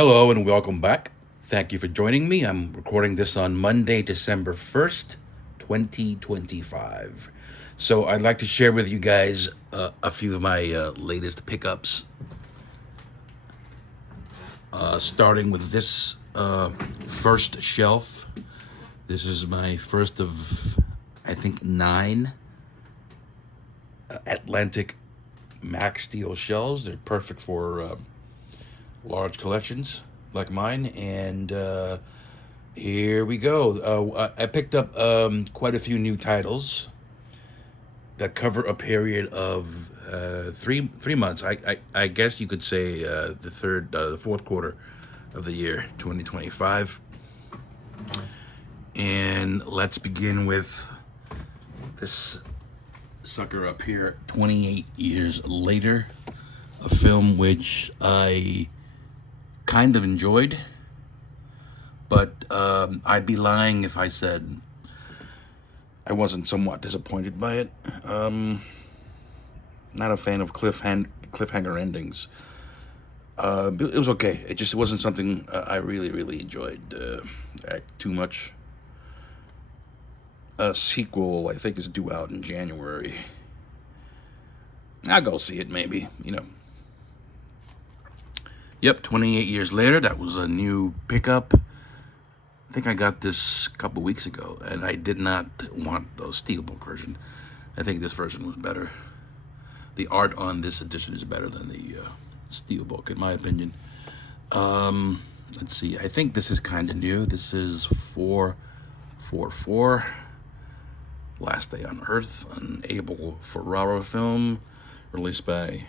Hello and welcome back. Thank you for joining me. I'm recording this on Monday, December 1st, 2025. So I'd like to share with you guys a few of my latest pickups, starting with this first shelf. This is my first of, I think, 9 Atlantic Max Steel shelves. They're perfect for large collections like mine. And here we go. I picked up quite a few new titles that cover a period of three months. I guess you could say the fourth quarter of the year 2025. And let's begin with this sucker up here, 28 Years Later, a film which I kind of enjoyed, but I'd be lying if I said I wasn't somewhat disappointed by it. Not a fan of cliffhanger endings. It was okay. It wasn't something I really enjoyed too much. A sequel, I think, is due out in January. I'll go see it, maybe. Yep, 28 Years Later. That was a new pickup. I think I got this a couple weeks ago, and I did not want the Steelbook version. I think this version was better. The art on this edition is better than the Steelbook, in my opinion. Let's see. I think this is kind of new. This is 444. Last Day on Earth, an Abel Ferrara film, released by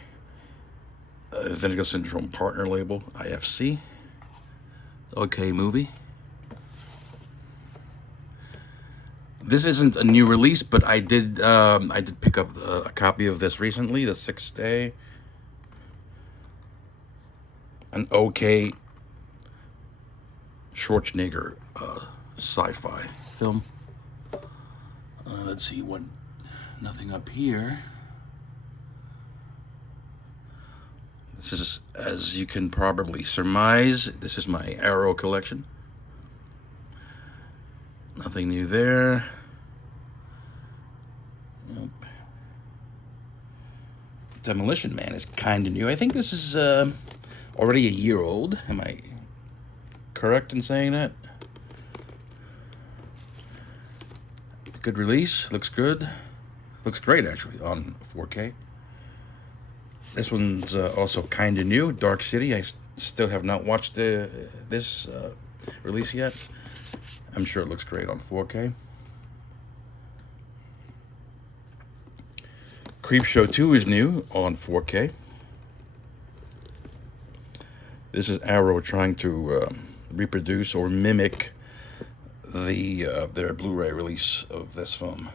Vinegar Syndrome partner label, IFC. Okay movie. This isn't a new release, but I did pick up a copy of this recently, The Sixth Day. An okay Schwarzenegger sci-fi film. Let's see what. Nothing up here. This is, as you can probably surmise, this is my Arrow collection. Nothing new there. Nope. Demolition Man is kind of new. I think this is already a year old. Am I correct in saying that? Good release. Looks good. Looks great, actually, on 4K. This one's also kind of new. Dark City. I still have not watched this release yet. I'm sure it looks great on 4K. Creepshow 2 is new on 4K. This is Arrow trying to reproduce or mimic their Blu-ray release of this film.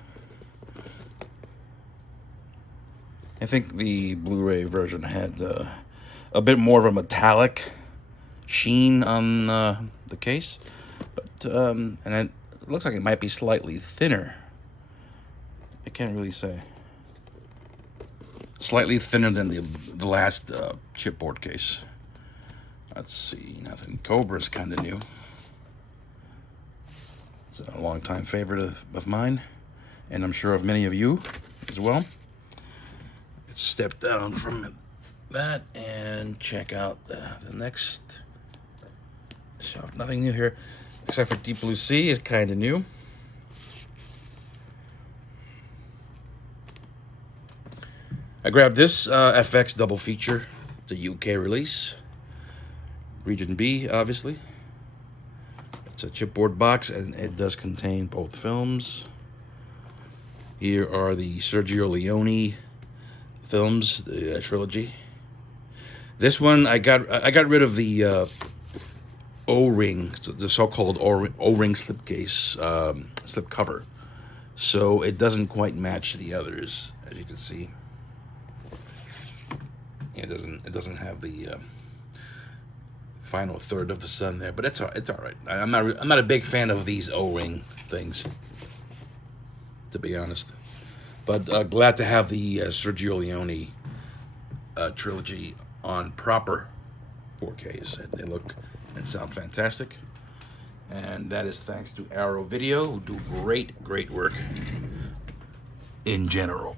I think the Blu-ray version had a bit more of a metallic sheen on the case, but and it looks like it might be slightly thinner. I can't really say. Slightly thinner than the last chipboard case. Let's see, nothing. Cobra's kind of new. It's a long-time favorite of mine, and I'm sure of many of you as well. Let's step down from that and check out the next shop. Nothing new here, except for Deep Blue Sea is kind of new. I grabbed this FX double feature. It's a UK release. Region B, obviously. It's a chipboard box, and it does contain both films. Here are the Sergio Leone films, the trilogy. This one, I got rid of the O-ring, the so-called O-ring slipcase, slip cover, so it doesn't quite match the others, as you can see. It doesn't have the final third of the sun there, but it's all right. I'm not a big fan of these O-ring things, to be honest. But glad to have the Sergio Leone trilogy on proper 4Ks, and they look and sound fantastic. And that is thanks to Arrow Video, who do great work in general.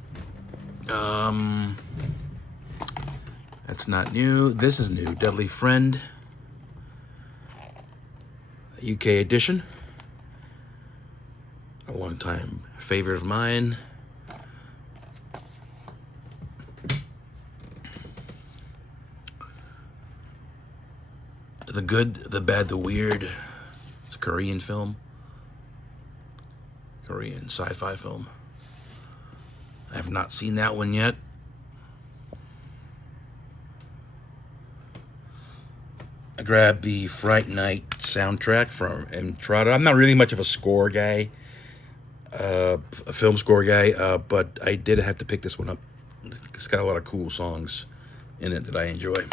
That's not new. This is new. Deadly Friend, UK edition. A long-time favorite of mine. The Good, the Bad, the Weird. It's a Korean film. Korean sci-fi film. I have not seen that one yet. I grabbed the Fright Night soundtrack from Entrada. I'm not really much of a score guy, a film score guy, but I did have to pick this one up. It's got a lot of cool songs in it that I enjoy.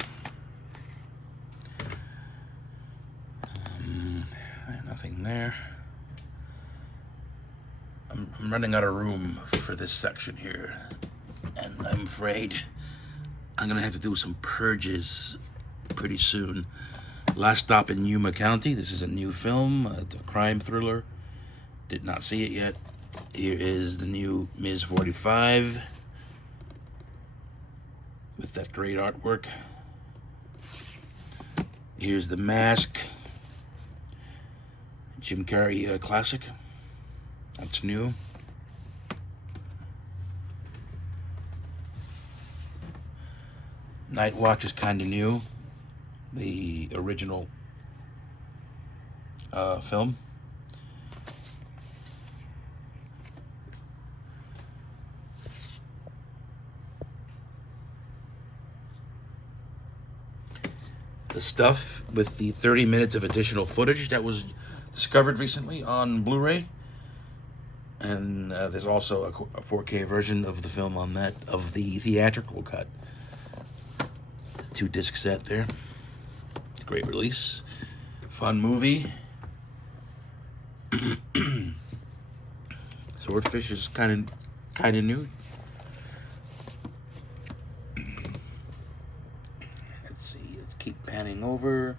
Nothing there. I'm running out of room for this section here, and I'm afraid I'm gonna have to do some purges pretty soon. Last Stop in Yuma County. This is a new film, a crime thriller. Did not see it yet. Here is the new Ms. 45 with that great artwork. Here's The Mask, Jim Carrey classic. That's new. Night Watch is kind of new. The original film. The Stuff with the 30 minutes of additional footage that was discovered recently on Blu-ray. And there's also a 4K version of the film on that, of the theatrical cut. 2-disc set there. Great release. Fun movie. Swordfish is kind of new. Let's see. Let's keep panning over.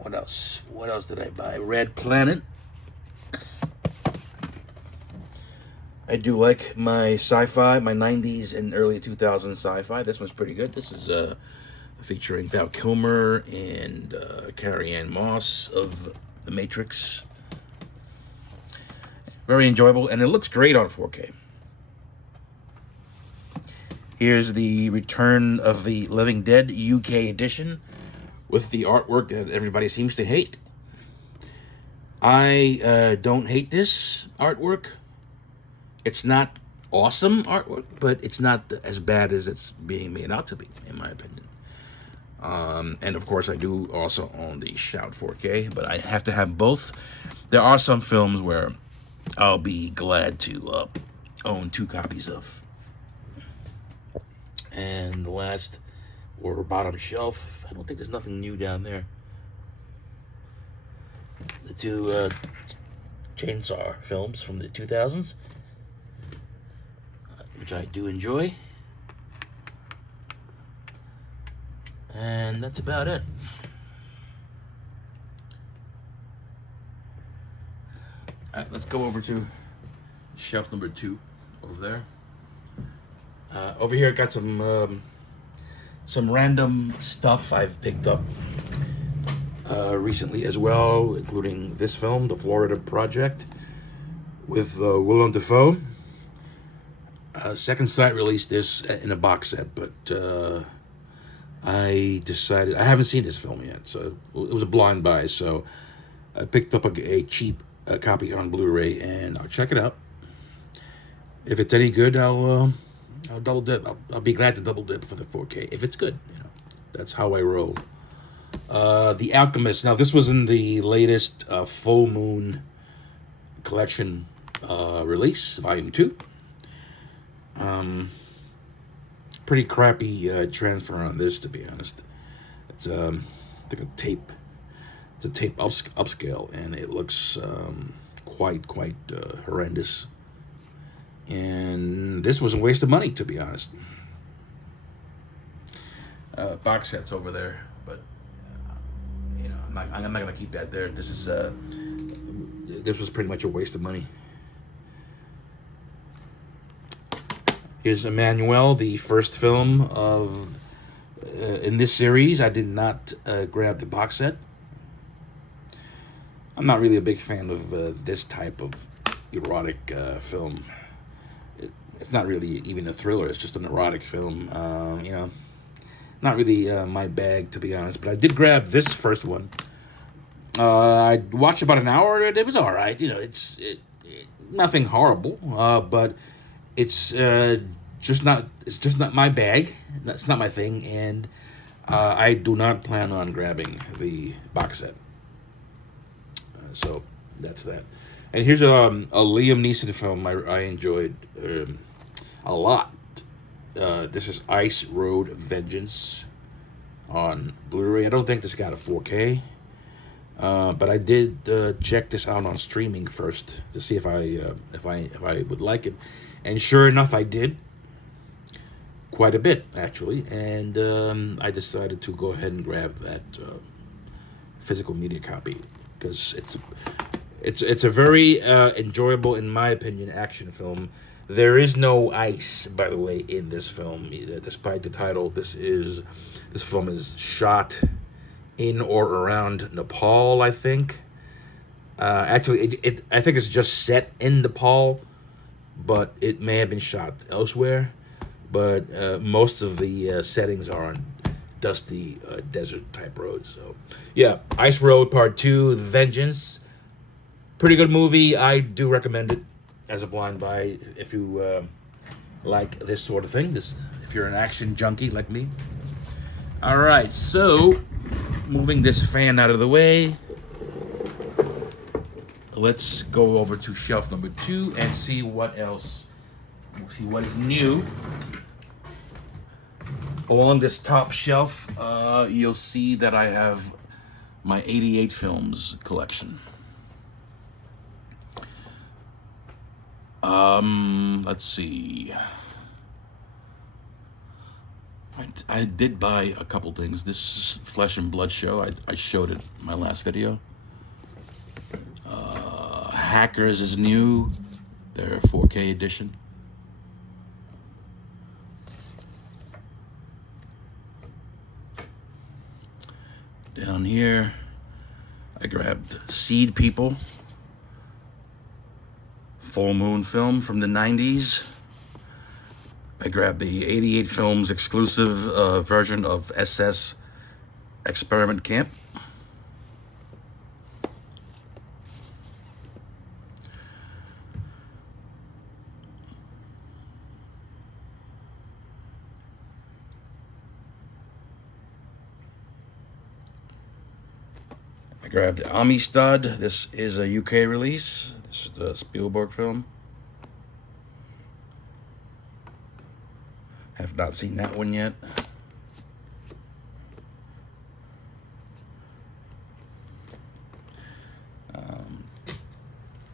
What else? What else did I buy? Red Planet. I do like my sci-fi, my 90s and early 2000s sci-fi. This one's pretty good. This is featuring Val Kilmer and Carrie-Anne Moss of The Matrix. Very enjoyable, and it looks great on 4K. Here's the Return of the Living Dead UK edition with the artwork that everybody seems to hate. I don't hate this artwork. It's not awesome artwork, but it's not as bad as it's being made out to be, in my opinion. And of course, I do also own the Shout 4K, but I have to have both. There are some films where I'll be glad to own 2 copies of. And the last, or bottom shelf, I don't think there's nothing new down there. The 2 Chainsaw films from the 2000s, which I do enjoy. And that's about it. All right, let's go over to shelf number 2 over there. Over here, I got some random stuff I've picked up recently as well, including this film, The Florida Project, with Willem Dafoe. Second Sight released this in a box set, but I decided, I haven't seen this film yet, so it was a blind buy, so I picked up a cheap copy on Blu-ray, and I'll check it out. If it's any good, I'll double dip. I'll be glad to double dip for the 4K if it's good. You know, that's how I roll. The Alchemist. Now, this was in the latest Full Moon Collection release, Volume 2. Pretty crappy transfer on this, to be honest. It's like a tape. It's a tape upscale, and it looks quite horrendous. And this was a waste of money, to be honest. Box set's over there, but I'm not gonna keep that there. This was pretty much a waste of money. Here's Emmanuelle, the first film of in this series. I did not grab the box set. I'm not really a big fan of this type of erotic film. It's not really even a thriller. It's just an erotic film. You know, not really my bag, to be honest. But I did grab this first one. I watched about an hour. It was all right. You know, it's nothing horrible. But it's just not my bag. That's not my thing, and I do not plan on grabbing the box set. So that's that. And here's a Liam Neeson film I enjoyed a lot. This is Ice Road Vengeance on Blu-ray. I don't think this got a 4K. But I did check this out on streaming first to see if I would like it, and sure enough, I did. Quite a bit, actually, and I decided to go ahead and grab that physical media copy because it's a very enjoyable, in my opinion, action film. There is no ice, by the way, in this film, despite the title. This film is shot in or around Nepal, I think. Actually, I think it's just set in Nepal, but it may have been shot elsewhere. But most of the settings are on dusty desert type roads. So, yeah, Ice Road Part 2, Vengeance. Pretty good movie. I do recommend it as a blind buy if you like this sort of thing. If you're an action junkie like me. All right, so moving this fan out of the way, let's go over to shelf number 2 and see what else. We'll see what is new. Along this top shelf, you'll see that I have my 88 films collection. Let's see. I did buy a couple things. This Flesh and Blood show, I showed it in my last video. Hackers is new, their 4K edition. Down here, I grabbed Seed People, Full Moon film from the 90s. I grabbed the 88 Films exclusive version of SS Experiment Camp. I grabbed Amistad. This is a UK release. This is the Spielberg film. Have not seen that one yet.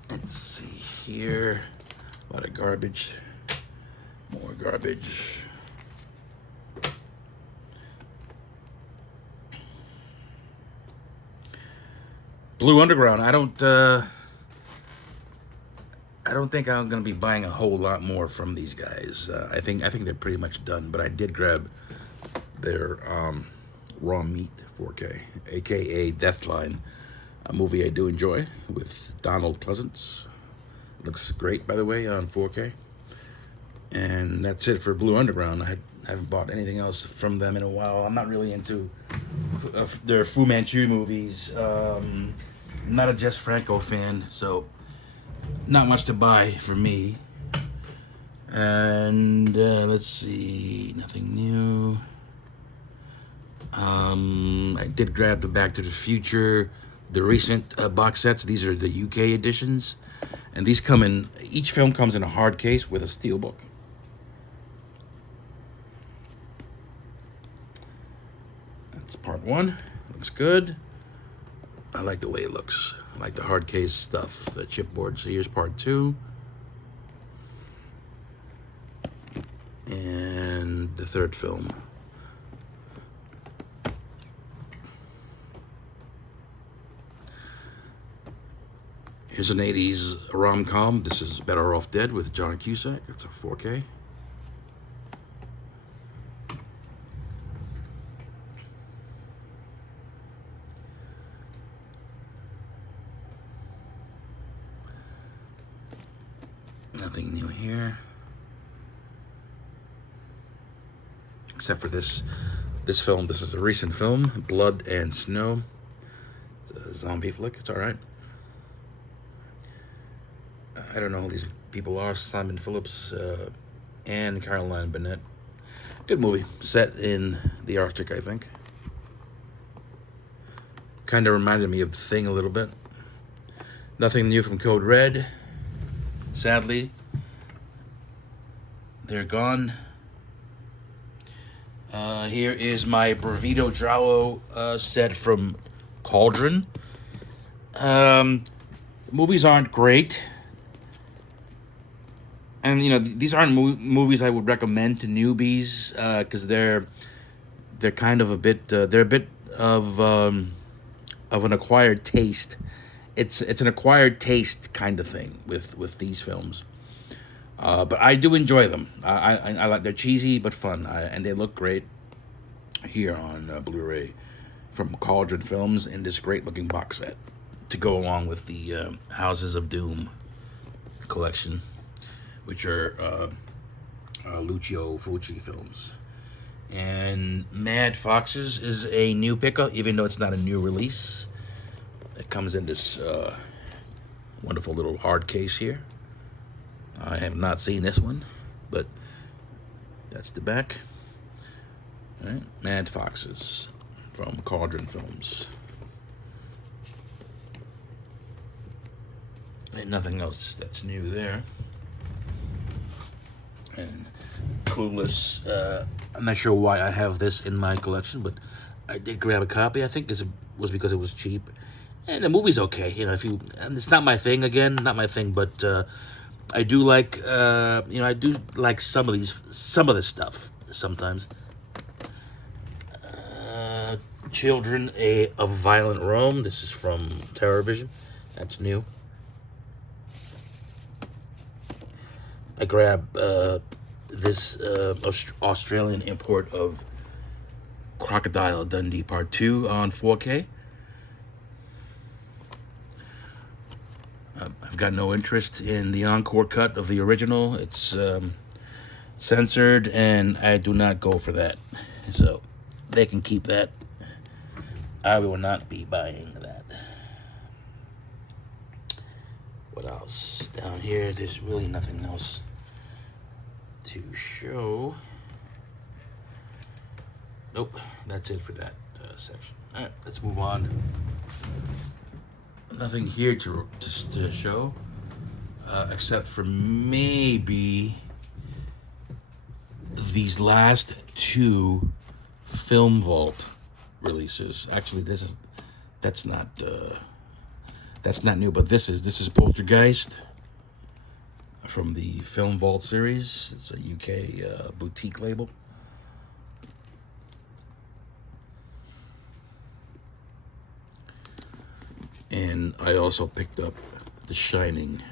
Let's see here. A lot of garbage. More garbage. Blue Underground. I don't think I'm gonna be buying a whole lot more from these guys. I think they're pretty much done. But I did grab their Raw Meat 4K, aka Deathline, a movie I do enjoy with Donald Pleasance. Looks great, by the way, on 4K. And that's it for Blue Underground. I haven't bought anything else from them in a while. I'm not really into their Fu Manchu movies. I'm not a Jess Franco fan, so not much to buy for me. And let's see, nothing new. I did grab the Back to the Future, the recent box sets. These are the UK editions, and these come in. Each film comes in a hard case with a steelbook. That's part 1. Looks good. I like the way it looks. I like the hard case stuff, the chipboard. So here's part 2. And the third film. Here's an 80s rom-com. This is Better Off Dead with John Cusack. It's a 4K. Nothing new here. Except for this film. This is a recent film, Blood and Snow. It's a zombie flick. It's all right. I don't know who these people are. Simon Phillips and Caroline Burnett. Good movie. Set in the Arctic, I think. Kind of reminded me of The Thing a little bit. Nothing new from Code Red. Sadly, they're gone. Here is my Bravito Giallo set from Cauldron. Movies aren't great. And, you know, these aren't movies I would recommend to newbies because they're kind of a bit, they're a bit of an acquired taste. It's an acquired taste kind of thing with these films. But I do enjoy them. I like, they're cheesy but fun, and they look great here on Blu-ray from Cauldron Films in this great looking box set to go along with the Houses of Doom collection, which are Lucio Fulci films. And Mad Foxes is a new pickup, even though it's not a new release. It comes in this wonderful little hard case here. I have not seen this one, but that's the back. All right, Mad Foxes from Cauldron Films. And nothing else that's new there. And Clueless, I'm not sure why I have this in my collection, but I did grab a copy. I think this was because it was cheap. And the movie's okay, you know, and it's not my thing again, but I do like, you know, I do like some of this stuff sometimes. Children of Violent Rome. This is from TerrorVision. That's new. I grabbed this Australian import of Crocodile Dundee Part 2 on 4K. I've got no interest in the encore cut of the original. It's censored, and I do not go for that. So they can keep that. I will not be buying that. What else? Down here, there's really nothing else to show. Nope, that's it for that section. All right, let's move on. Nothing here to show, except for maybe these last two Film Vault releases. Actually, that's not new, but this is Poltergeist from the Film Vault series. It's a UK boutique label. And I also picked up The Shining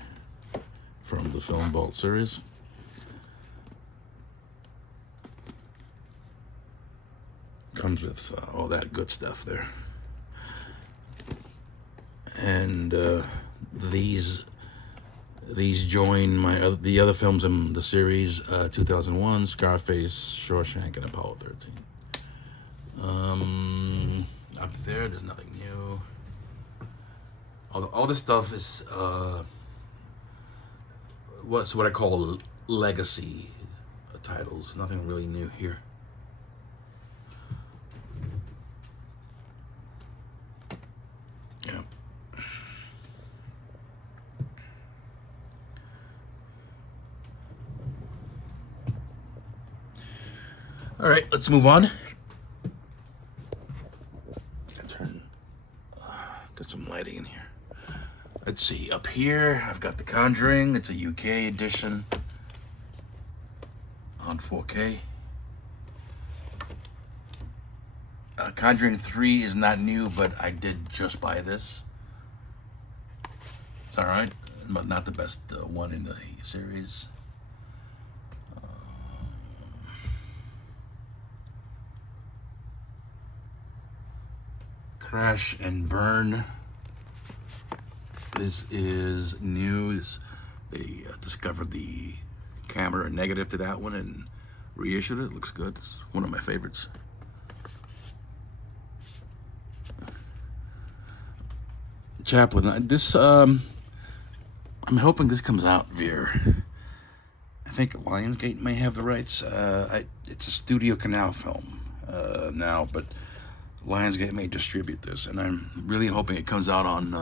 from the Film Vault series. Comes with all that good stuff there. And these join the other films in the series, 2001, Scarface, Shawshank, and Apollo 13. Up there's nothing new. All this stuff is what I call legacy titles. Nothing really new here. Yeah. All right, let's move on. Get some lighting in here. Let's see, up here, I've got The Conjuring. It's a UK edition on 4K. Conjuring 3 is not new, but I did just buy this. It's all right, but not the best one in the series. Crash and Burn. This is new. They discovered the camera negative to that one and reissued it. Looks good. It's one of my favorites. Chaplin. This I'm hoping this comes out via. I think Lionsgate may have the rights. It's a Studio Canal film now, but Lionsgate may distribute this, and I'm really hoping it comes out on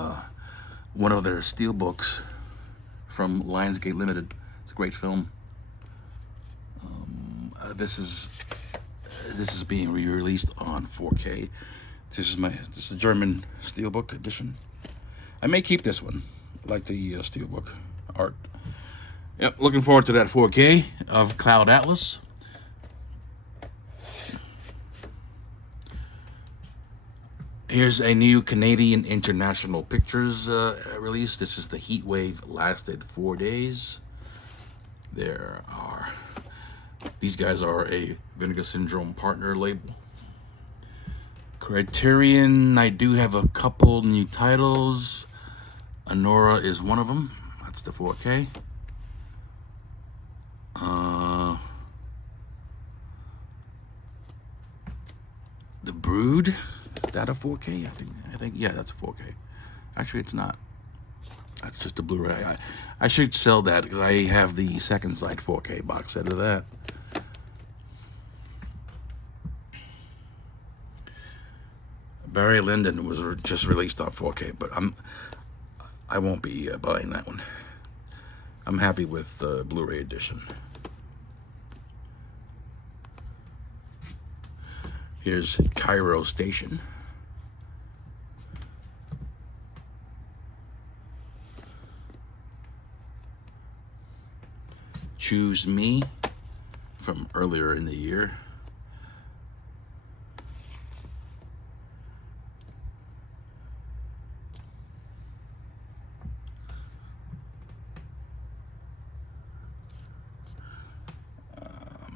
one of their steelbooks from Lionsgate Limited. It's a great film. This is being re-released on 4K. This is the German steelbook edition. I may keep this one. I like the steelbook art. Yep, looking forward to that 4K of Cloud Atlas. Here's a new Canadian International Pictures release. This is The Heat Wave Lasted 4 Days. These guys are a Vinegar Syndrome partner label. Criterion, I do have a couple new titles. Anora is one of them. That's the 4K. The Brood, is that a 4K? I think yeah, that's a 4K. Actually, it's not. That's just a Blu-ray. I should sell that because I have the Second Sight 4K box set of that. Barry Lyndon was just released on 4K, but I won't be buying that one. I'm happy with the Blu-ray edition. Here's Cairo Station. Choose Me from earlier in the year.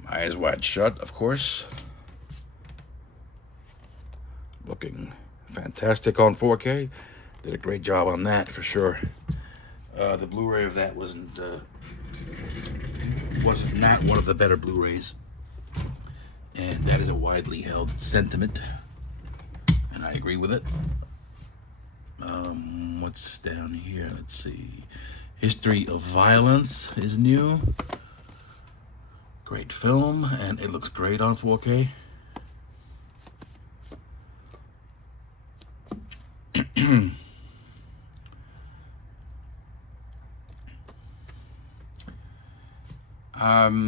Eyes Wide Shut, of course. Looking fantastic on 4K. Did a great job on that for sure. The Blu-ray of that was not one of the better Blu-rays, and that is a widely held sentiment, and I agree with it. What's down here? Let's see. History of Violence is new. Great film, and it looks great on 4K.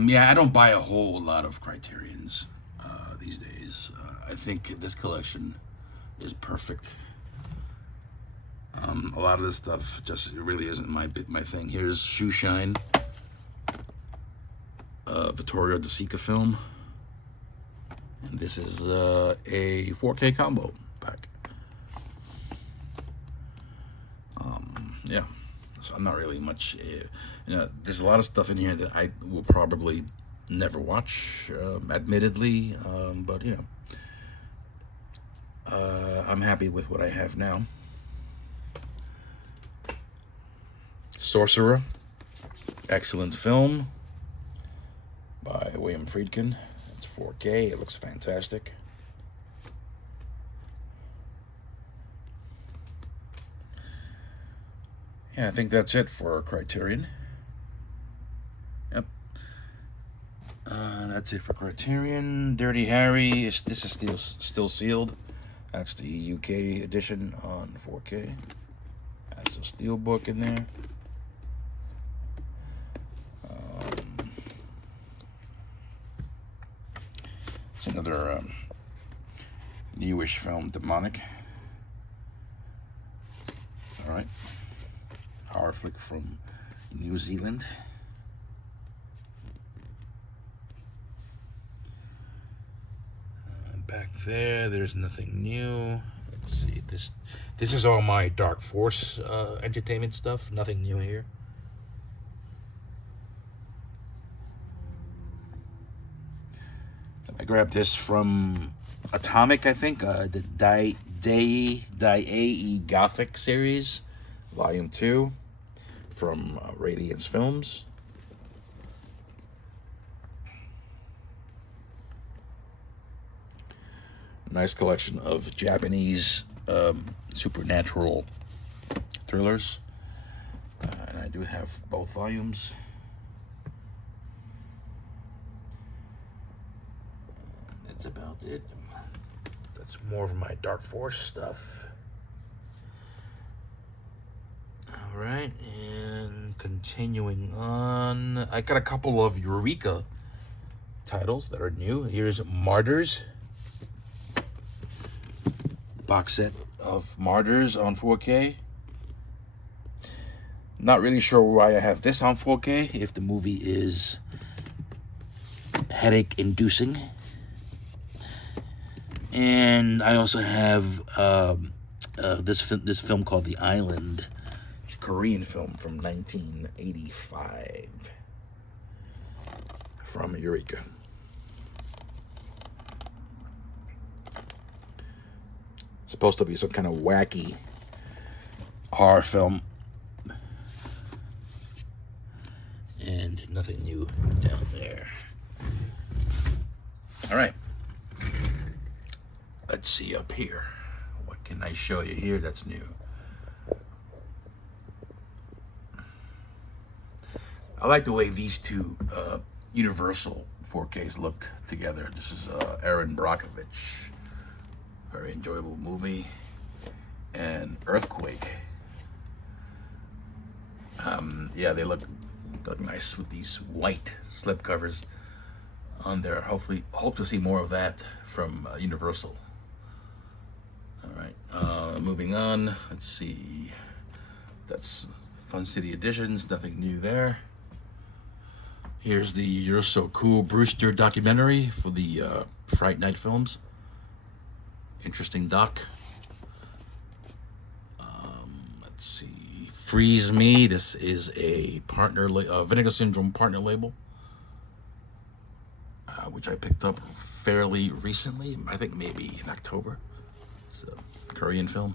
Yeah, I don't buy a whole lot of Criterions these days. I think this collection is perfect. A lot of this stuff just really isn't my thing. Here's Shoe Shine, Vittorio De Sica film, and this is a 4K combo pack. Yeah, so I'm not really much. There's a lot of stuff in here that I will probably never watch, admittedly, but I'm happy with what I have now. Sorcerer, excellent film by William Friedkin. It's 4K. It looks fantastic. Yeah, I think that's it for Criterion. Yep. That's it for Criterion. Dirty Harry. This is still sealed. That's the UK edition on 4K. That's a steelbook in there. It's another newish film, Demonic. All right. Horror flick from New Zealand. Back there's nothing new. Let's see, this is all my Dark Force entertainment stuff. Nothing new here. I grabbed this from Atomic, I think, the Dai Gothic series, Volume 2, from Radiance Films. Nice collection of Japanese supernatural thrillers. And I do have both volumes. That's about it. That's more of my Dark Force stuff. All right, and continuing on, I got a couple of Eureka titles that are new. Here's Martyrs. Box set of Martyrs on 4K. Not really sure why I have this on 4K, if the movie is headache inducing. And I also have this film called The Island. It's a Korean film from 1985 from Eureka. Supposed to be some kind of wacky horror film. And nothing new down there. All right. Let's see up here. What can I show you here that's new? I like the way these two Universal 4Ks look together. This is Aaron Brockovich. Very enjoyable movie. And Earthquake. Yeah, they look nice with these white slipcovers on there. Hopefully, hope to see more of that from Universal. All right, moving on. Let's see. That's Fun City Editions. Nothing new there. Here's the You're So Cool Brewster documentary for the Fright Night Films. Interesting doc. Let's see. Freeze Me. This is a partner, Vinegar Syndrome partner label, which I picked up fairly recently. I think maybe in October. It's a Korean film,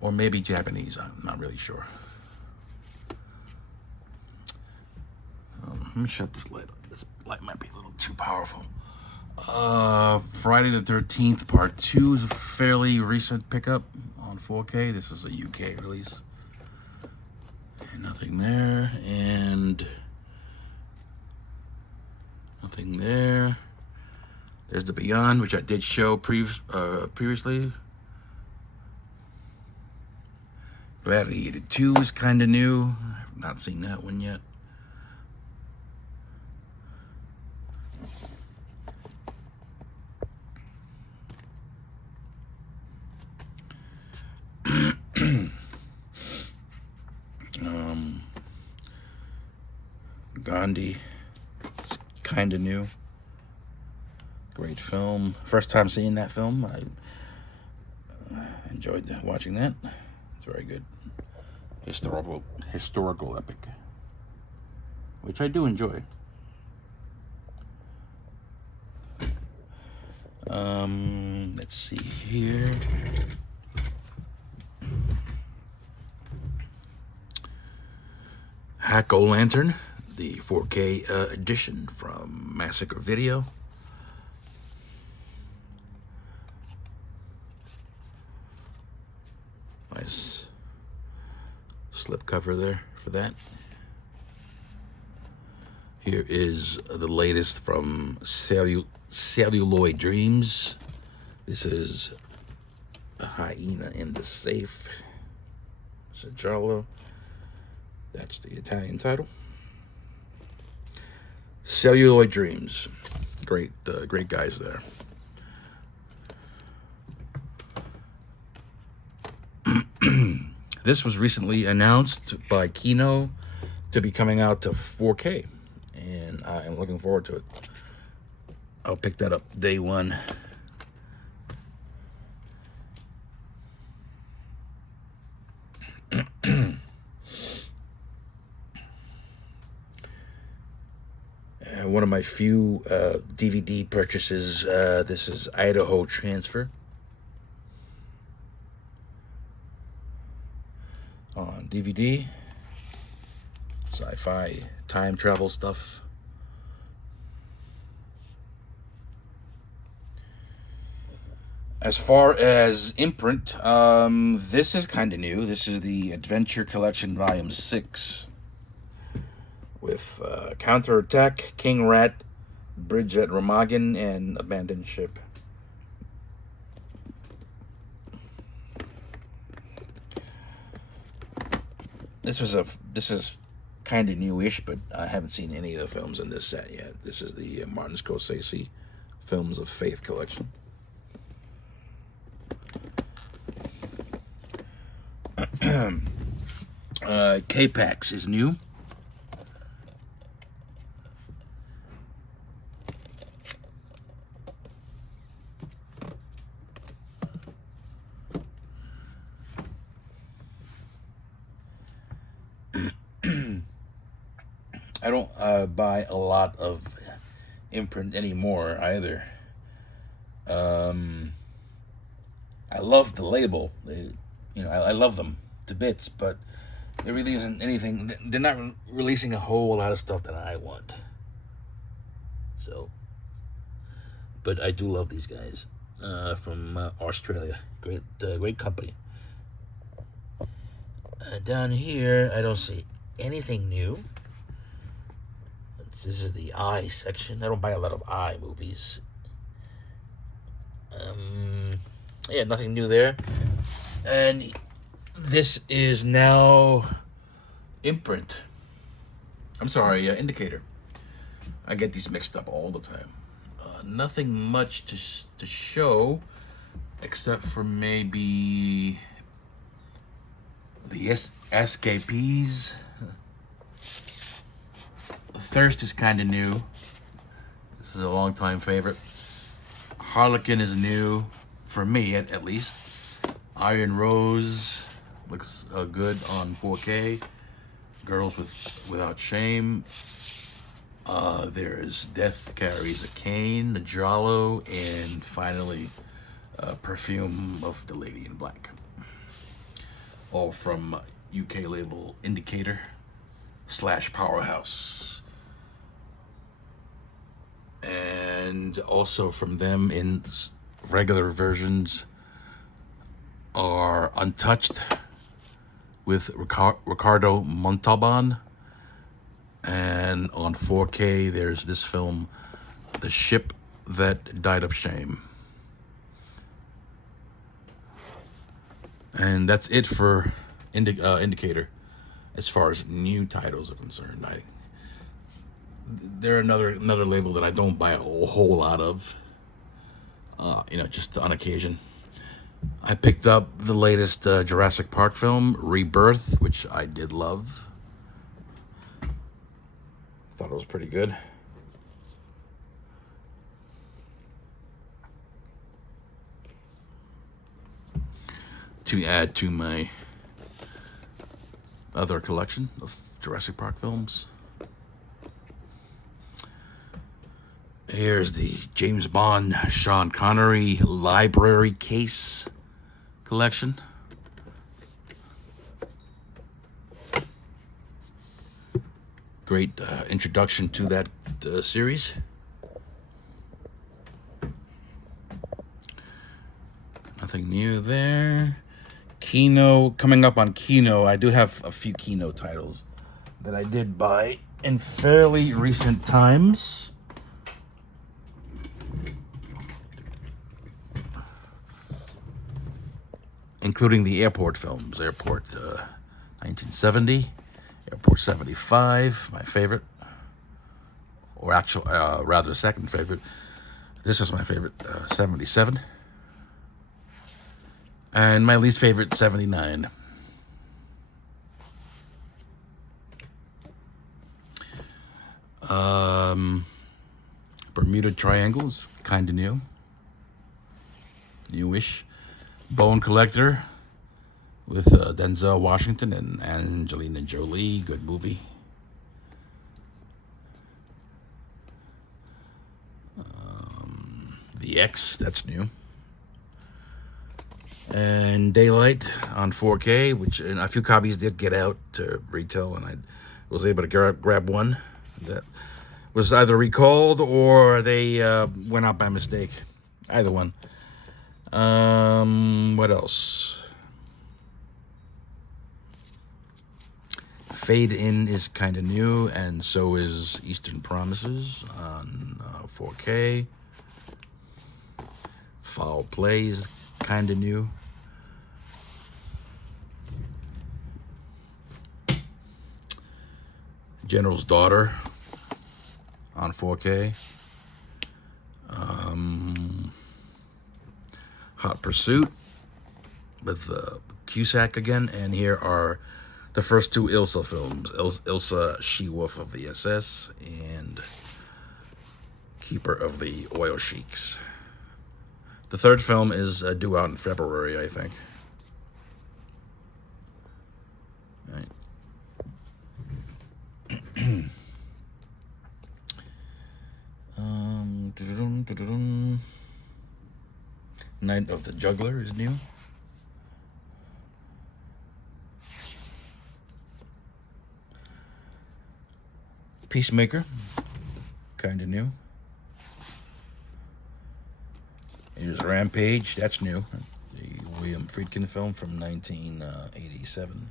or maybe Japanese. I'm not really sure. Let me shut this light on. This light might be a little too powerful. Friday the 13th Part 2 is a fairly recent pickup on 4K. This is a UK release. And nothing there, and nothing there. There's The Beyond, which I did show previously. Gladiator 2 is kind of new. I've not seen that one yet. Gandhi, it's kind of new. Great film. First time seeing that film. I enjoyed watching that. It's very good. Historical epic, which I do enjoy. Let's see here. Hack-O-Lantern, the 4K edition from Massacre Video. Nice slipcover there for that. Here is the latest from Celluloid Dreams. This is A Hyena in the Safe. Giallo. That's the Italian title. Celluloid Dreams. Great guys there. This was recently announced by Kino to be coming out to 4K, and I am looking forward to it. I'll pick that up day one. One of my few DVD purchases. This is Idaho Transfer on DVD. Sci-fi time travel stuff. As far as imprint, this is kind of new. This is the Adventure Collection Volume 6 with Counterattack, King Rat, Bridge at Remagen, and Abandoned Ship. This is kind of newish, but I haven't seen any of the films in this set yet. This is the Martin Scorsese Films of Faith collection. K-Pax is new. I don't buy a lot of imprint anymore either. I love the label. I love them to bits, but there really isn't anything. They're not releasing a whole lot of stuff that I want. So, but I do love these guys from Australia. Great company. Down here, I don't see anything new. This is the I section. I don't buy a lot of I movies. Yeah, nothing new there. And this is now imprint. I'm sorry, indicator. I get these mixed up all the time. Nothing much to show, except for maybe the escapees. Thirst is kind of new. This is a long-time favorite. Harlequin is new, for me at least. Iron Rose looks good on 4K. Girls Without Shame. There's Death Carries a Cane, the Giallo, and finally Perfume of the Lady in Black. All from UK label Indicator / Powerhouse. And also from them in regular versions are Untouched with Ricardo Montalban, and on 4K there's this film, The Ship That Died of Shame. And that's it for Indicator as far as new titles are concerned. They're another label that I don't buy a whole lot of, just on occasion. I picked up the latest Jurassic Park film, Rebirth, which I did love. Thought it was pretty good. To add to my other collection of Jurassic Park films. Here's the James Bond, Sean Connery library case collection. Great introduction to that series. Nothing new there. Kino, coming up on Kino, I do have a few Kino titles that I did buy in fairly recent times. Including the Airport films. Airport 1970, Airport 75, my favorite. Or actual, rather second favorite. This is my favorite, 77. And my least favorite, 79. Bermuda Triangle is kind of new. Newish. Bone Collector with Denzel Washington and Angelina Jolie. Good movie. The X, that's new. And Daylight on 4K, which and a few copies did get out to retail, and I was able to grab one that was either recalled or they went out by mistake. Either one. What else? Fade In is kind of new, and so is Eastern Promises on 4K. Foul Play is kind of new. General's Daughter on 4K. Hot Pursuit with Cusack again, and here are the first two Ilsa films: Ilsa She-Wolf of the SS and Keeper of the Oil Sheiks. The third film is due out in February, I think. Right. Night of the Juggler is new. Peacemaker, kind of new. Here's Rampage, that's new. The William Friedkin film from 1987.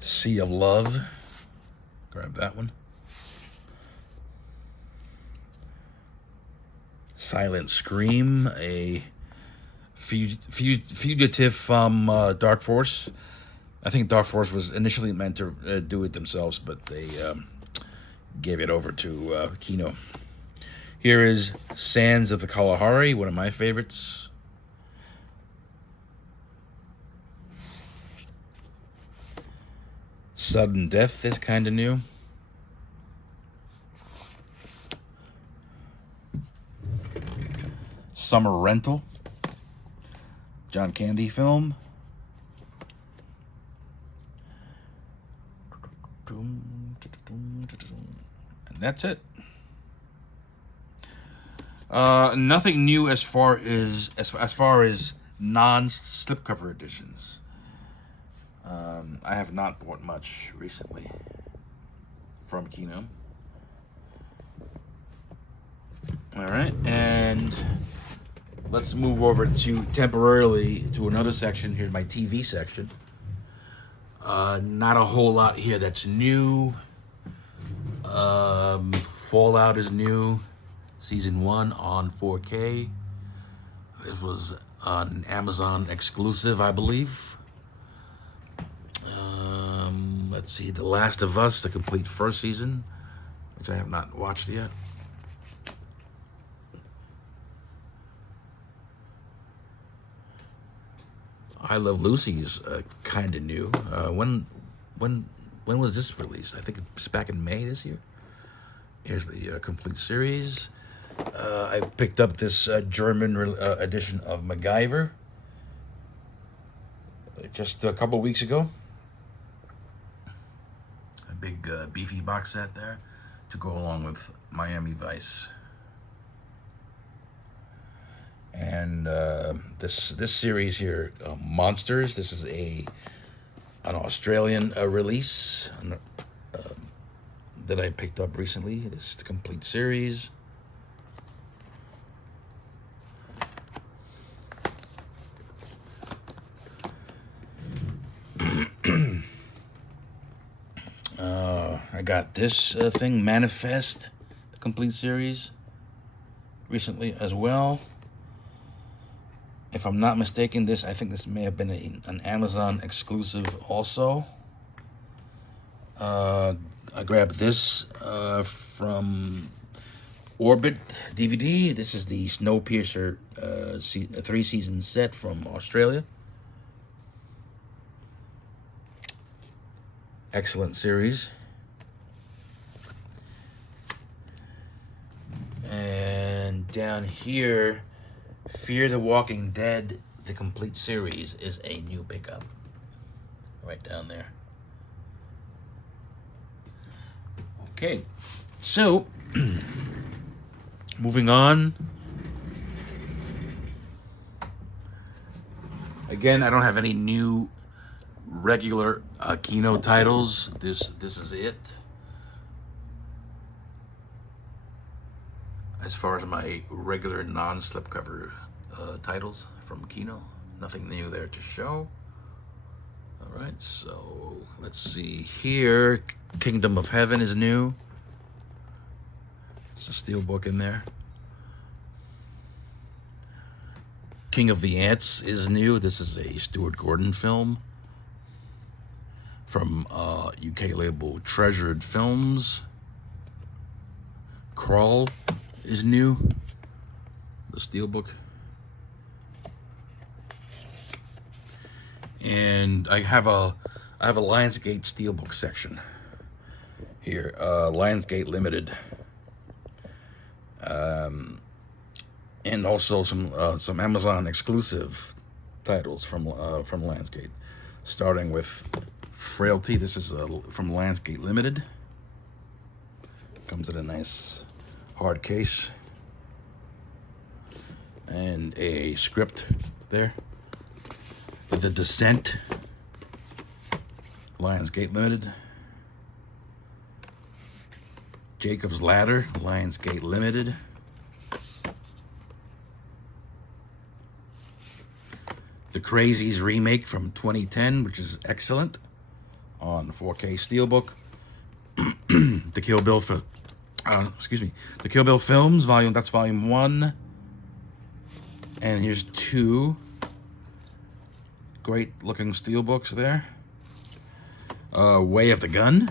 Sea of Love, grab that one. Silent Scream, a fugitive from Dark Force. I think Dark Force was initially meant to do it themselves, but they gave it over to Kino. Here is Sands of the Kalahari, one of my favorites. Sudden Death is kind of new. Summer Rental, John Candy film. And that's it. Nothing new as far as non-slipcover editions. I have not bought much recently from Kino. All right, and let's move over to temporarily to another section here, my TV section. Not a whole lot here that's new. Fallout is new. Season 1 on 4K. This was an Amazon exclusive, I believe. Let's see, The Last of Us, the complete first season, which I have not watched yet. I Love Lucy is kind of new. When was this released? I think it's back in May this year. Here's the complete series. I picked up this German edition of MacGyver just a couple weeks ago. A big beefy box set there to go along with Miami Vice. And this series here, Monsters. This is an Australian release that I picked up recently. This is the complete series. I got this thing, Manifest, the complete series, recently as well. If I'm not mistaken, I think this may have been an Amazon exclusive also. I grabbed this from Orbit DVD. This is the Snowpiercer 3-season set from Australia. Excellent series. And down here Fear the Walking Dead, the complete series, is a new pickup. Right down there. Okay, so moving on. Again, I don't have any new regular Kino titles. This is it. As far as my regular non-slipcover titles from Kino, nothing new there to show. All right, so let's see here. Kingdom of Heaven is new. There's a steelbook in there. King of the Ants is new. This is a Stuart Gordon film from UK label Treasured Films. Crawl is new. The steelbook. And I have a Lionsgate steelbook section here. Lionsgate Limited. And also some Amazon exclusive titles from Lionsgate, starting with Frailty. This is from Lionsgate Limited. Comes in a nice hard case and a script there. The Descent, Lionsgate Limited. Jacob's Ladder, Lionsgate Limited. The Crazies remake from 2010, which is excellent, on 4K steelbook. The Kill Bill The Kill Bill films, that's volume 1. And here's 2 great looking steelbooks there. Way of the Gun.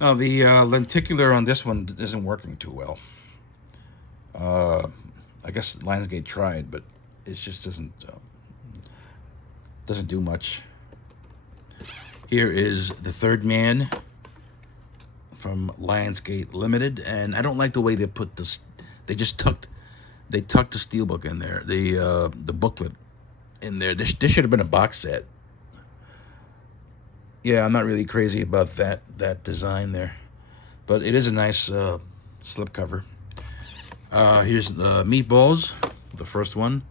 Now the lenticular on this one isn't working too well. I guess Lionsgate tried, but it just doesn't do much. Here is The Third Man from Lionsgate Limited, and I don't like the way they put this. They tucked the steelbook in there, the booklet in there. This should have been a box set. Yeah, I'm not really crazy about that design there, but it is a nice slipcover. Here's Meatballs, the first one,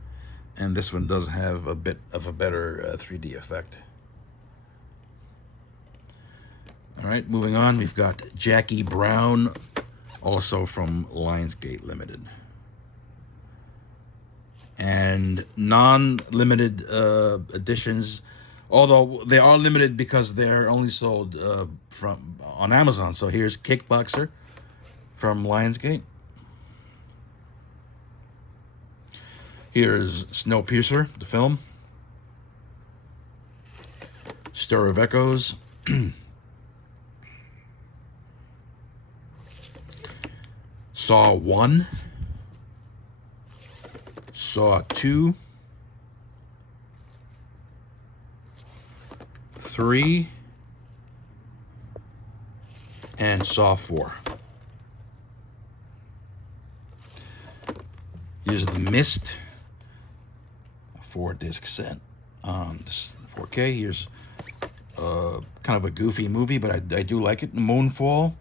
and this one does have a bit of a better 3D effect. All right, moving on, we've got Jackie Brown, also from Lionsgate Limited. And non-limited editions, although they are limited because they're only sold on Amazon. So here's Kickboxer from Lionsgate. Here's Snowpiercer, the film. Stir of Echoes. Saw 1. Saw 2. 3. And Saw 4. Here's The Mist. 4-disc set on 4K. Here's kind of a goofy movie, but I do like it. Moonfall.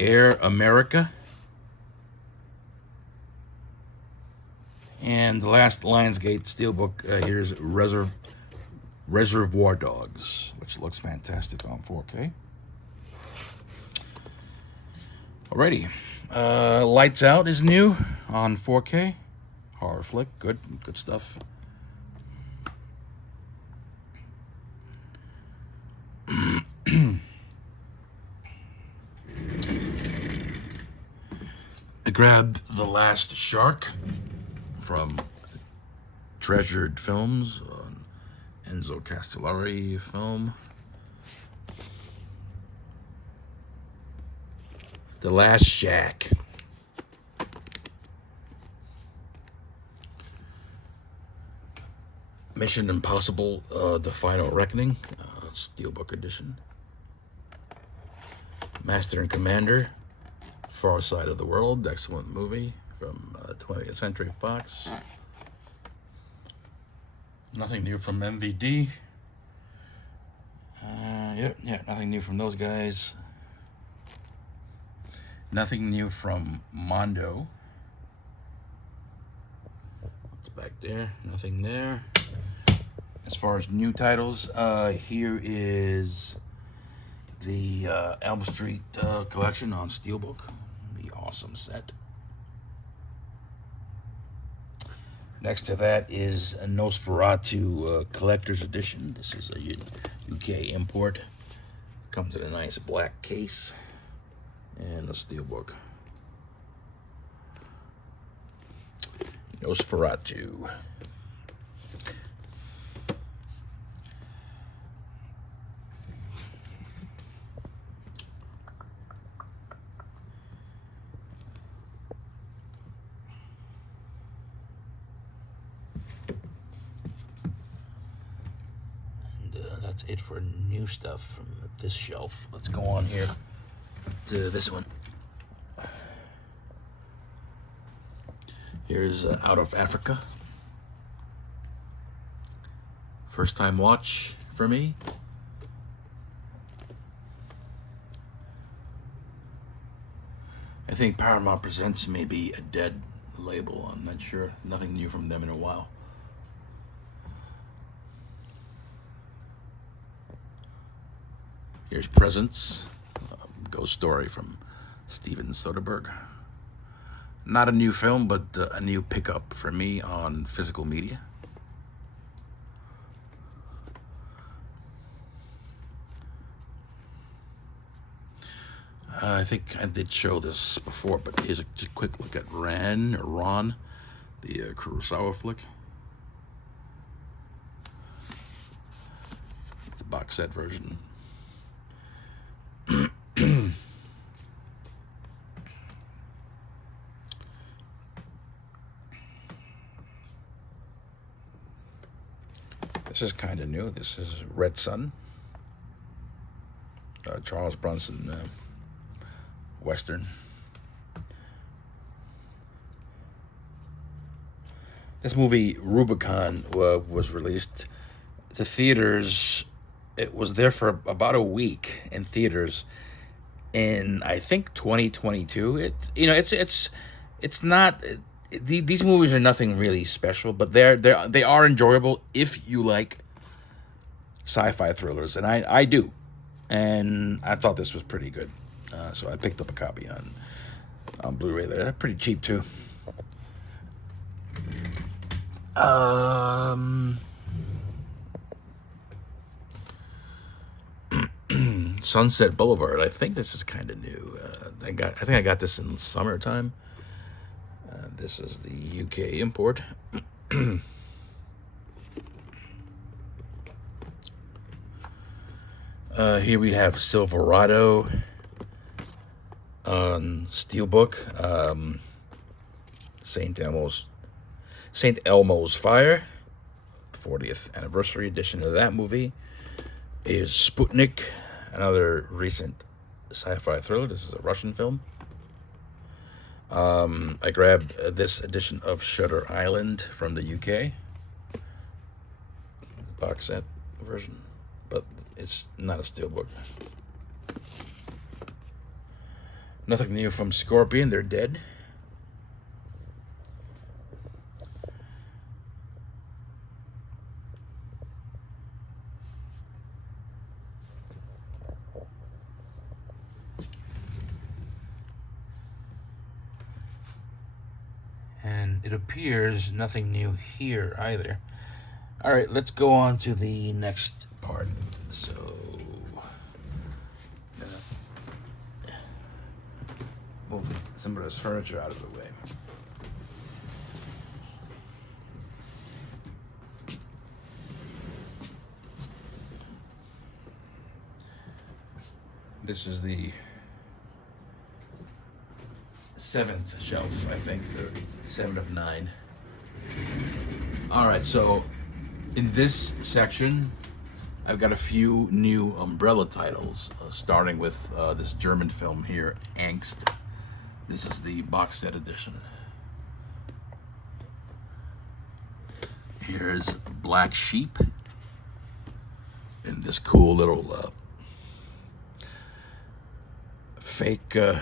Air America. And the last Lionsgate steelbook, here's Reservoir Dogs, which looks fantastic on 4K. Alrighty. Lights Out is new on 4K. Horror flick, good stuff. I grabbed The Last Shark from Treasured Films, Enzo Castellari film. The Last Shack. Mission Impossible, The Final Reckoning, Steelbook edition. Master and Commander, Far Side of the World, excellent movie from 20th Century Fox. Nothing new from MVD. Yeah, nothing new from those guys. Nothing new from Mondo. It's back there. Nothing there. As far as new titles, here is the Elm Street collection on Steelbook. The awesome set. Next to that is a Nosferatu collector's edition. This is a UK import. Comes in a nice black case and a Steelbook. Nosferatu. That's it for new stuff from this shelf. Let's go on here to this one. Here's Out of Africa. First time watch for me. I think Paramount Presents may be a dead label. I'm not sure. Nothing new from them in a while. Here's Presents, Ghost Story from Steven Soderbergh. Not a new film, but a new pickup for me on physical media. I think I did show this before, but here's a quick look at Ron, the Kurosawa flick. It's a box set version. This is kind of new. This is Red Sun, Charles Bronson Western. This movie Rubicon was released to theaters. It was there for about a week in theaters in, I think, 2022. It's not. These movies are nothing really special, but they are enjoyable if you like sci-fi thrillers, and I do, and I thought this was pretty good, so I picked up a copy on Blu-ray. They're pretty cheap too. Sunset Boulevard. I think this is kind of new. I think I got this in summertime. This is the UK import. Here we have Silverado on Steelbook. St. Elmo's Fire, 40th anniversary edition of that movie. Is Sputnik, another recent sci-fi thriller. This is a Russian film. I grabbed this edition of Shutter Island from the UK. Box set version, but it's not a Steelbook. Nothing new from Scorpion. They're dead. And it appears nothing new here either. All right, let's go on to the next part. So, move some of this furniture out of the way. This is the 7th shelf, I think, the 7 of 9. All right, so in this section, I've got a few new Umbrella titles, starting with this German film here, Angst. This is the box set edition. Here's Black Sheep in this cool little fake, I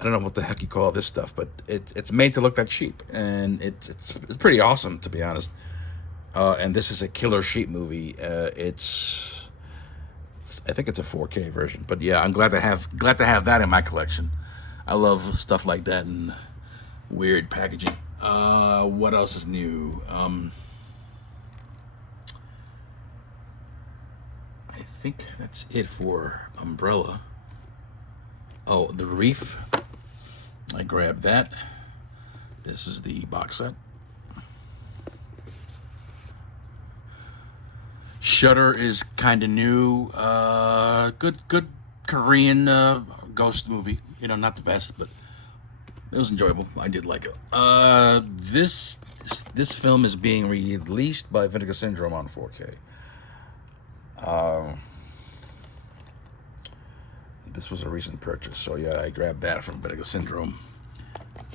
don't know what the heck you call this stuff, but it's made to look like sheep, and it's pretty awesome, to be honest. And this is a killer sheep movie. I think it's a 4K version, but yeah, I'm glad to have that in my collection. I love stuff like that and weird packaging. What else is new? I think that's it for Umbrella. Oh, The Reef. I grabbed that. This is the box set. Shudder is kind of new. Good Korean ghost movie. You know, not the best, but it was enjoyable. I did like it. This film is being released by Vinegar Syndrome on 4K. This was a recent purchase, so yeah, I grabbed that from Vinegar Syndrome.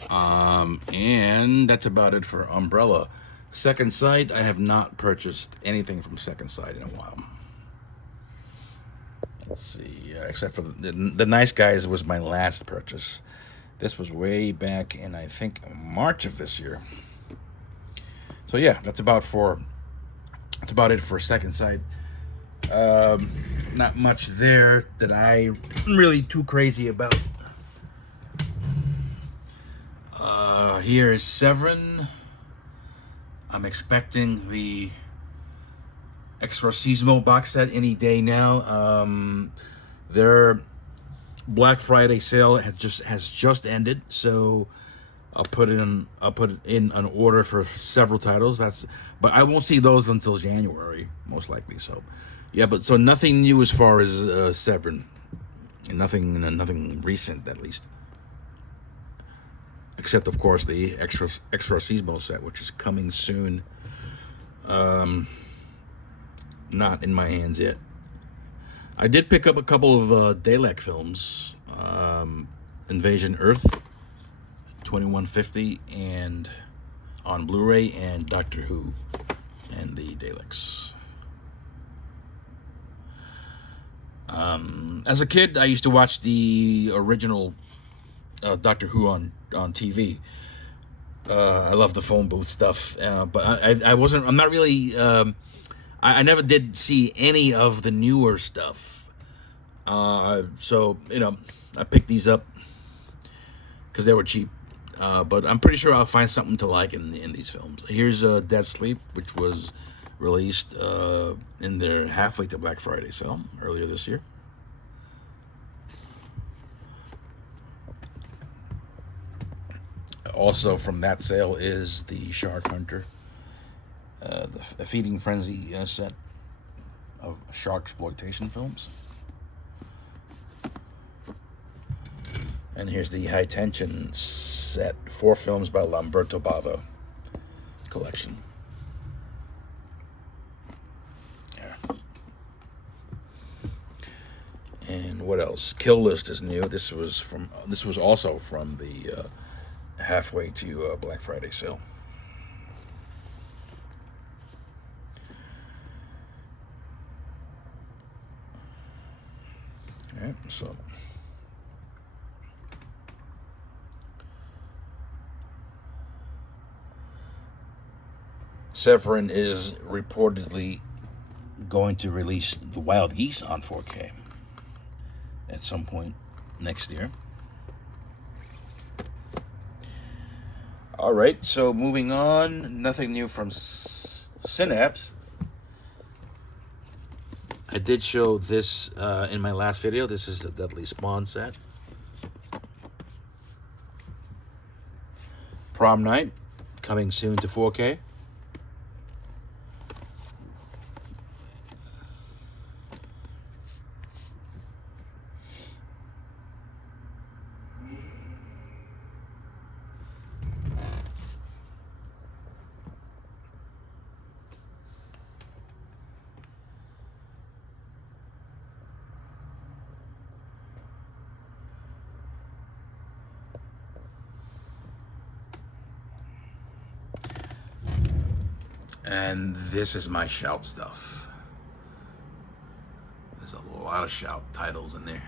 And that's about it for Umbrella. Second Sight, I have not purchased anything from Second Sight in a while. Let's see, except for the Nice Guys was my last purchase. This was way back in, I think, March of this year. So yeah, that's about it for Second Sight. Not much there that I'm really too crazy about. Here is Severin. I'm expecting the Exorcismo box set any day now. Their Black Friday sale has just ended, so I'll put in an order for several titles. But I won't see those until January, most likely. So, yeah, but so nothing new as far as Severin, and nothing recent at least. Except, of course, the Exorcismo set, which is coming soon. Not in my hands yet. I did pick up a couple of Dalek films. Invasion Earth, 2150, and on Blu-ray, and Doctor Who, and the Daleks. As a kid, I used to watch the original Doctor Who on TV. I love the phone booth stuff, but I'm not really. I never did see any of the newer stuff. So I picked these up because they were cheap. But I'm pretty sure I'll find something to like in these films. Here's Dead Sleep, which was released in their halfway to Black Friday sale earlier this year. Also from that sale is the Shark Hunter, the Feeding Frenzy set of shark exploitation films. And here's the High Tension set, 4 films by Lamberto Bava collection. Yeah. And what else? Kill List is new. This was also from the halfway to Black Friday sale. All right, so Severin is reportedly going to release The Wild Geese on 4K at some point next year. All right, so moving on, nothing new from Synapse. I did show this in my last video. This is the Deadly Spawn set. Prom Night, coming soon to 4K. And this is my Shout stuff. There's a lot of Shout titles in there.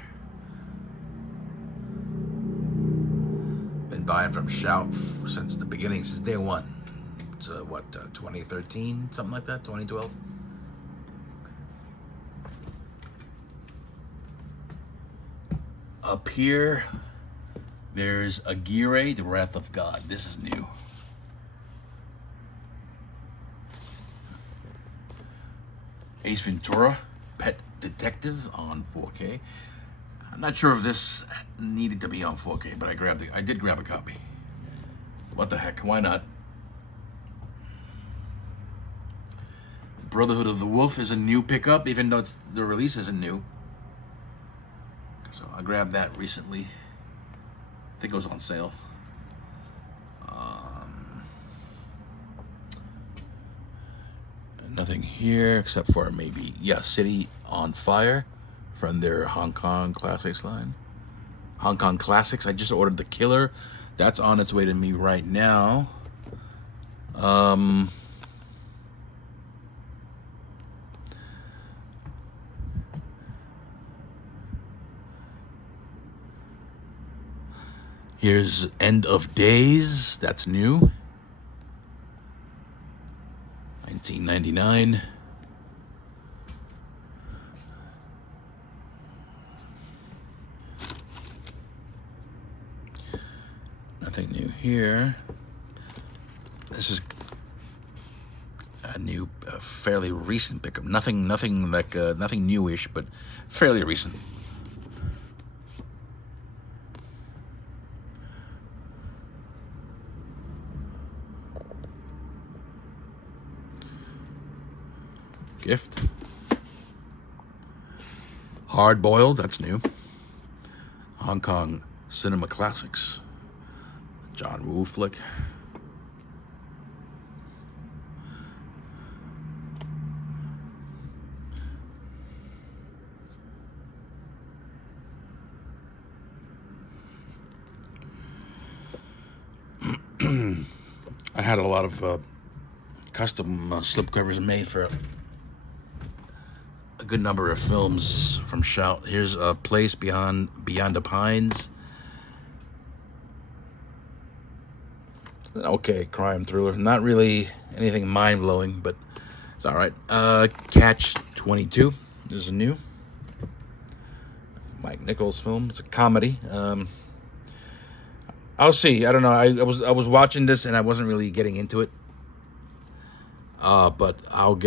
Been buying from Shout since the beginning, since day one. It's 2013, something like that, 2012. Up here, there's Aguirre, The Wrath of God. This is new. Ace Ventura, Pet Detective on 4K. I'm not sure if this needed to be on 4K, but I did grab a copy. What the heck? Why not? Brotherhood of the Wolf is a new pickup, even though the release isn't new. So I grabbed that recently. I think it was on sale. Nothing here except for maybe, City on Fire from their Hong Kong Classics line. Hong Kong Classics. I just ordered The Killer. That's on its way to me right now. Here's End of Days. That's new. 1999. Nothing new here. This is a new, fairly recent pickup. Nothing like nothing newish, but fairly recent. Gift. Hard Boiled, that's new. Hong Kong Cinema Classics. John Woo flick. I had a lot of custom slipcovers made for a good number of films from Shout. Here's A Place Beyond the Pines. Okay, crime thriller. Not really anything mind-blowing, but it's all right. Catch 22 is a new Mike Nichols film. It's a comedy. I'll see. I don't know. I was watching this and I wasn't really getting into it. But I'll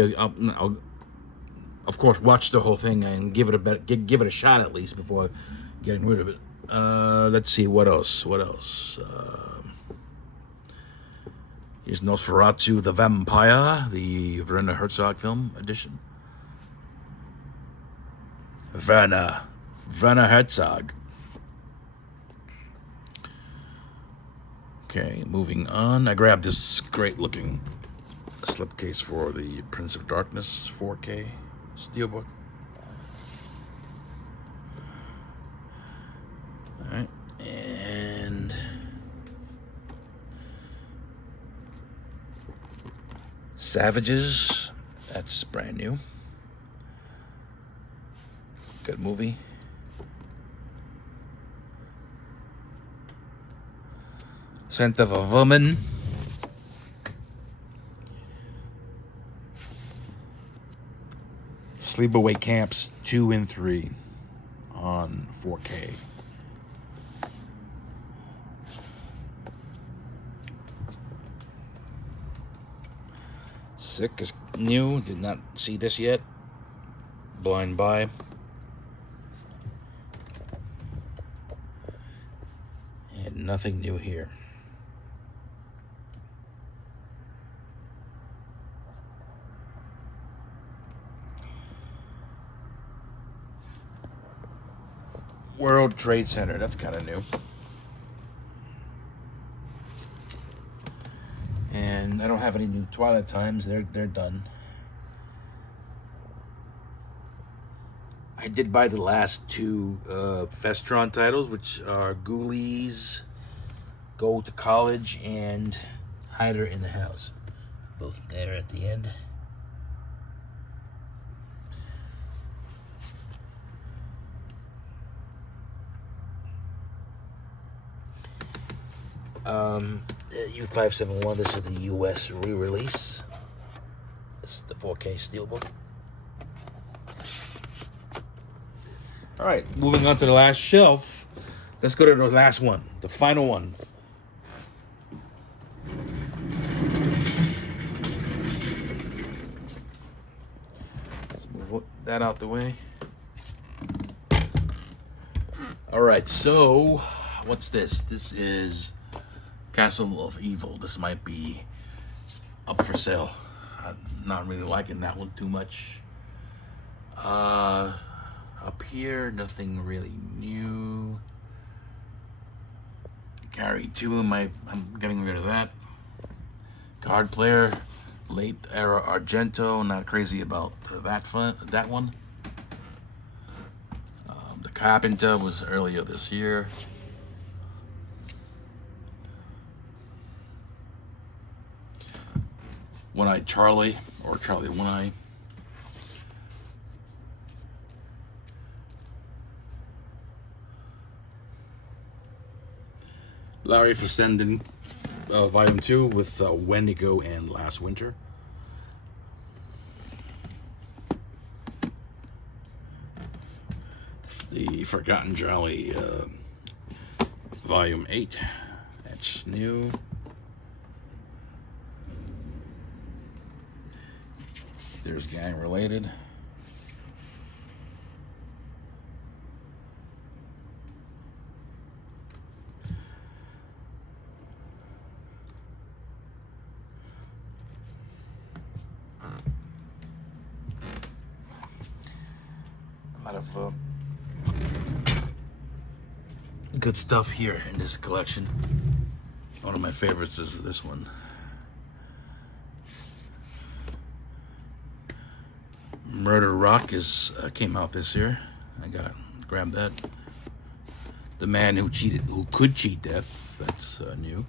of course watch the whole thing and give it a shot at least before getting rid of it. Let's see what else. Here's Nosferatu the Vampire, the Werner Herzog film edition. Werner Herzog. Okay, moving on. I grabbed this great-looking slipcase for the Prince of Darkness 4K steelbook. All right, and Savages. That's brand new. Good movie. Scent of a Woman. Sleepaway Camps 2 and 3 on 4K. Sick is new. Did not see this yet. Blind Buy. And nothing new here. World Trade Center, that's kind of new. And I don't have any new Twilight Times, they're done. I did buy the last two Vestron titles, which are Ghoulies, Go to College, and Hider in the House. both there at the end. U571, this is the US re-release. This is the 4K Steelbook. Alright, moving on to the last shelf. Let's go to the last one, the final one. Let's move that out the way. Alright, so what's this? This is Castle of Evil. This might be up for sale. I'm not really liking that one too much. Up here, nothing really new. Carry 2, I'm getting rid of that. Card Player, late era Argento, not crazy about that one. The Carpenter was earlier this year. One-Eyed Charlie, or Charlie One-Eye. Larry Fessenden, Volume 2 with Wendigo and Last Winter. The Forgotten Jolly, Volume 8. That's new. There's Gang Related. A lot of good stuff here in this collection. One of my favorites is this one. Murder Rock came out this year. I grabbed that. The Man Who Could Cheat Death. That's new.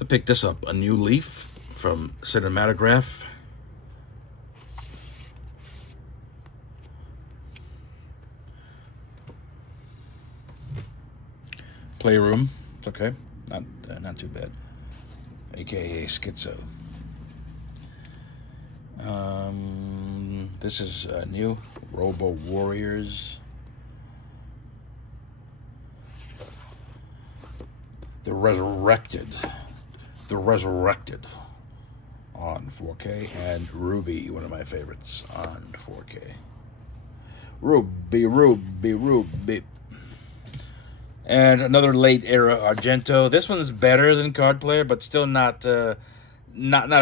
I picked this up, A New Leaf from Cinematograph. Playroom. It's okay, not too bad. AKA Schizo. This is new. Robo Warriors. The Resurrected on 4K, and Ruby, one of my favorites, on 4K. Ruby. And another late era Argento. This one's better than Card Player, but still not a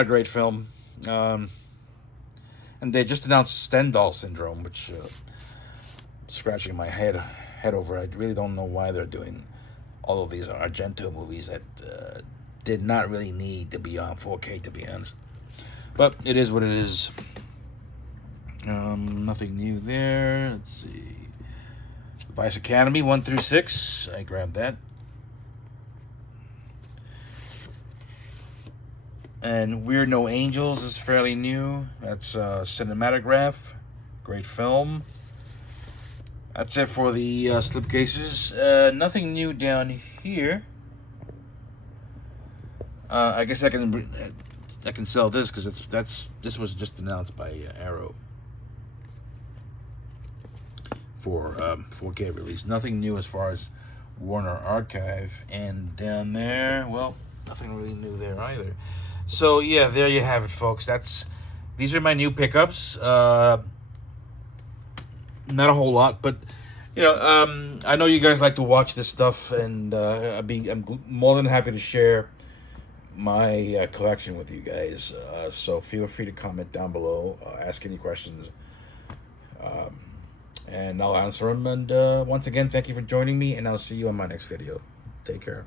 great film. And they just announced Stendhal Syndrome, which scratching my head over. I really don't know why they're doing all of these Argento movies that did not really need to be on 4K, to be honest. But it is what it is. Nothing new there. Let's see. Vice Academy 1 through 6. I grabbed that. And We're No Angels is fairly new. That's Cinematograph. Great film. That's it for the slipcases. Nothing new down here. I guess I can sell this because this was just announced by Arrow for 4K release. Nothing new as far as Warner Archive. And down there, well, nothing really new there either. So yeah, there you have it, folks. These are my new pickups. Not a whole lot, but you know, I know you guys like to watch this stuff, and I'm more than happy to share my collection with you guys. So feel free to comment down below, ask any questions, and I'll answer them. And once again, thank you for joining me, and I'll see you on my next video. Take care.